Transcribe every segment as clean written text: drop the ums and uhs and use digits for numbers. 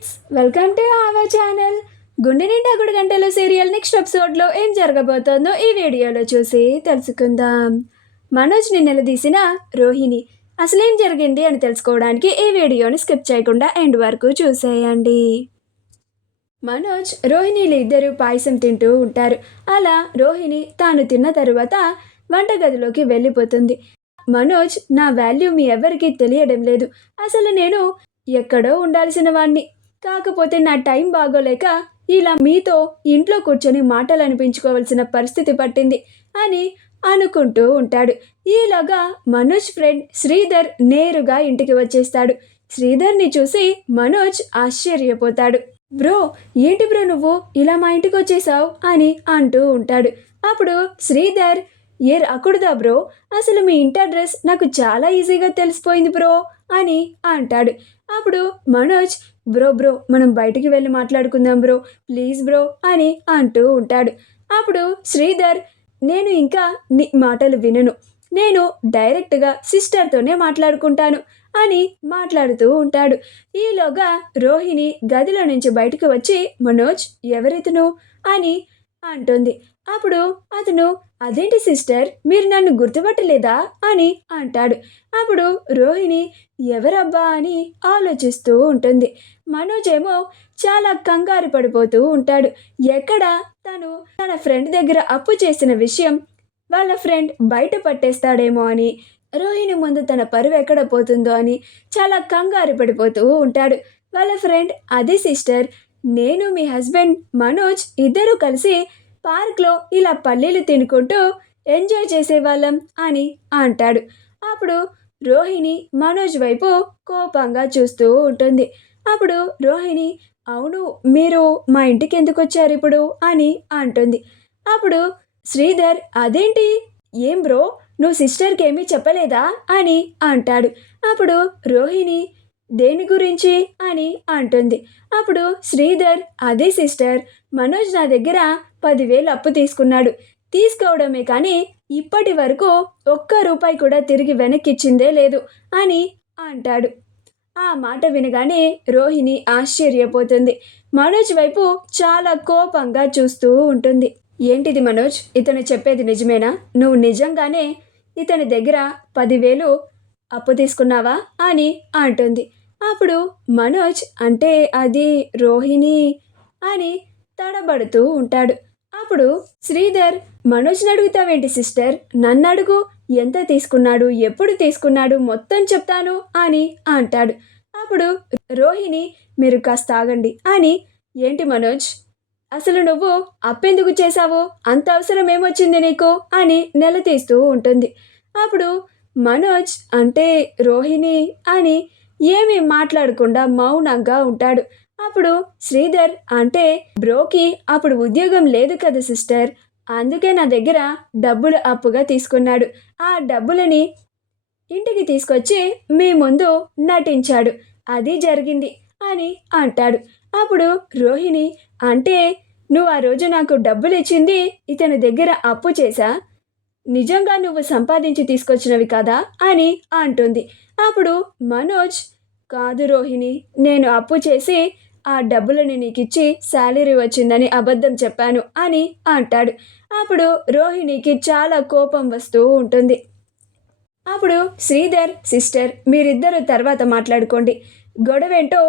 Friends, welcome to our channel. గుండె నిండా గుడి గంటలు సీరియల్ నెక్స్ట్ ఎపిసోడ్లో ఏం జరగబోతోందో ఈ వీడియోలో చూసి తెలుసుకుందాం. మనోజ్ని నిలదీసిన రోహిణి అసలేం జరిగింది అని తెలుసుకోవడానికి ఈ వీడియోని స్కిప్ చేయకుండా ఎండ్ వరకు చూసేయండి. మనోజ్ రోహిణిలు ఇద్దరు పాయసం తింటూ ఉంటారు. అలా రోహిణి తాను తిన్న తరువాత వంటగదిలోకి వెళ్ళిపోతుంది. మనోజ్, నా వాల్యూ మీ ఎవరికీ తెలియడం లేదు. అసలు నేను ఎక్కడో ఉండాల్సిన వాణ్ణి, కాకపోతే నా టైం బాగోలేక ఇలా మీతో ఇంట్లో కూర్చొని మాటలు అనిపించుకోవాల్సిన పరిస్థితి పట్టింది అని అనుకుంటూ ఉంటాడు. ఈలోగా మనోజ్ ఫ్రెండ్ శ్రీధర్ నేరుగా ఇంటికి వచ్చేస్తాడు. శ్రీధర్ని చూసి మనోజ్ ఆశ్చర్యపోతాడు. బ్రో, ఏంటి బ్రో నువ్వు ఇలా మా ఇంటికి వచ్చేసావు అని అంటూ ఉంటాడు. అప్పుడు శ్రీధర్, ఏ రాకూడదా బ్రో, అసలు మీ ఇంటి అడ్రస్ నాకు చాలా ఈజీగా తెలిసిపోయింది బ్రో అని అంటాడు. అప్పుడు మనోజ్, బ్రో మనం బయటికి వెళ్ళి మాట్లాడుకుందాం బ్రో, ప్లీజ్ బ్రో అని అంటూ ఉంటాడు. అప్పుడు శ్రీధర్, నేను ఇంకా నీ మాటలు వినను, నేను డైరెక్ట్గా సిస్టర్తోనే మాట్లాడుకుంటాను అని మాట్లాడుతూ ఉంటాడు. ఈలోగా రోహిణి గదిలో నుంచి బయటకు వచ్చి, మనోజ్ ఎవరితను అని అంటుంది. అప్పుడు అతను, అదేంటి సిస్టర్, మీరు నన్ను గుర్తుపట్టలేదా అని అంటాడు. అప్పుడు రోహిణి ఎవరబ్బా అని ఆలోచిస్తూ ఉంటుంది. మనోజ్ ఏమో చాలా కంగారు పడిపోతూ ఉంటాడు. ఎక్కడ తను తన ఫ్రెండ్ దగ్గర అప్పు చేసిన విషయం వాళ్ళ ఫ్రెండ్ బయట పట్టేస్తాడేమో అని, రోహిణి ముందు తన పరువు ఎక్కడ పోతుందో అని చాలా కంగారు పడిపోతూ ఉంటాడు. వాళ్ళ ఫ్రెండ్, అది సిస్టర్, నేను మీ హస్బెండ్ మనోజ్ ఇద్దరూ కలిసి పార్క్లో ఇలా పల్లీలు తినుకుంటూ ఎంజాయ్ చేసేవాళ్ళం అని అంటాడు. అప్పుడు రోహిణి మనోజ్ వైపు కోపంగా చూస్తూ ఉంటుంది. అప్పుడు రోహిణి, అవును, మీరు మా ఇంటికి ఎందుకు వచ్చారు ఇప్పుడు అని అంటుంది. అప్పుడు శ్రీధర్, అదేంటి, ఏం బ్రో, నువ్వు సిస్టర్కి ఏమీ చెప్పలేదా అని అంటాడు. అప్పుడు రోహిణి, దేని గురించి అని అంటుంది. అప్పుడు శ్రీధర్, అదే సిస్టర్, మనోజ్ నా దగ్గర 10,000 అప్పు తీసుకున్నాడు. తీసుకోవడమే కానీ ఇప్పటి వరకు ఒక్క రూపాయి కూడా తిరిగి వెనక్కిచ్చిందే లేదు అని అంటాడు. ఆ మాట వినగానే రోహిణి ఆశ్చర్యపోతుంది. మనోజ్ వైపు చాలా కోపంగా చూస్తూ ఉంటుంది. ఏంటిది మనోజ్, ఇతను చెప్పేది నిజమేనా? నువ్వు నిజంగానే ఇతని దగ్గర 10,000 అప్పు తీసుకున్నావా అని అంటుంది. అప్పుడు మనోజ్, అంటే అది రోహిణి అని తడబడుతూ ఉంటాడు. అప్పుడు శ్రీధర్, మనోజ్ని అడుగుతావేంటి సిస్టర్, నన్ను అడుగు, ఎంత తీసుకున్నాడు, ఎప్పుడు తీసుకున్నాడు, మొత్తం చెప్తాను అని అంటాడు. అప్పుడు రోహిణి, మీరు కాస్త ఆగండి అని, ఏంటి మనోజ్, అసలు నువ్వు అప్పెందుకు చేశావు, అంత అవసరం ఏమొచ్చింది నీకు అని నిలదీస్తూ ఉంటుంది. అప్పుడు మనోజ్, అంటే రోహిణి అని ఏమీ మాట్లాడకుండా మౌనంగా ఉంటాడు. అప్పుడు శ్రీధర్, అంటే బ్రోకి అప్పుడు ఉద్యోగం లేదు కదా సిస్టర్, అందుకే నా దగ్గర డబ్బులు అప్పుగా తీసుకున్నాడు. ఆ డబ్బులని ఇంటికి తీసుకొచ్చి మీ ముందు నటించాడు, అది జరిగింది అని అంటాడు. అప్పుడు రోహిణి, అంటే నువ్వు ఆ రోజు నాకు డబ్బులు ఇచ్చింది ఇతని దగ్గర అప్పు చేశా, నిజంగా నువ్వు సంపాదించి తీసుకొచ్చినవి కదా అని అంటుంది. అప్పుడు మనోజ్, కాదు రోహిణి, నేను అప్పు చేసి ఆ డబ్బులని నీకిచ్చి శాలరీ వచ్చిందని అబద్ధం చెప్పాను అని అంటాడు. అప్పుడు రోహిణికి చాలా కోపం వస్తూ ఉంటుంది. అప్పుడు శ్రీధర్, సిస్టర్, మీరిద్దరూ తర్వాత మాట్లాడుకోండి, గొడవేంటో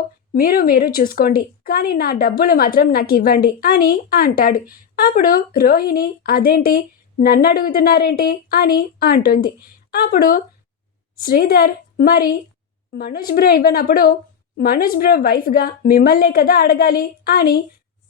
మీరు చూసుకోండి, కానీ నా డబ్బులు మాత్రం నాకు ఇవ్వండి అని అంటాడు. అప్పుడు రోహిణి, అదేంటి, నన్ను అడుగుతున్నారేంటి అని అంటుంది. అప్పుడు శ్రీధర్, మరి మనోజ్ బ్రో ఇవ్వనప్పుడు మనోజ్ బ్రో వైఫ్గా మిమ్మల్నే కదా అడగాలి అని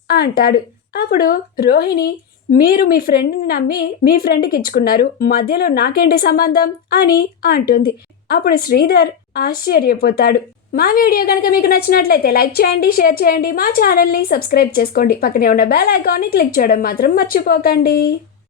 అంటాడు. అప్పుడు రోహిణి, మీరు మీ ఫ్రెండ్ని నమ్మి మీ ఫ్రెండ్కి ఇచ్చుకున్నారు, మధ్యలో నాకేంటి సంబంధం అని అంటుంది. అప్పుడు శ్రీధర్ ఆశ్చర్యపోతాడు. మా వీడియో కనుక మీకు నచ్చినట్లయితే లైక్ చేయండి, షేర్ చేయండి, మా ఛానల్ని సబ్స్క్రైబ్ చేసుకోండి, పక్కనే ఉన్న బెల్ ఐకాన్ని క్లిక్ చేయడం మాత్రం మర్చిపోకండి.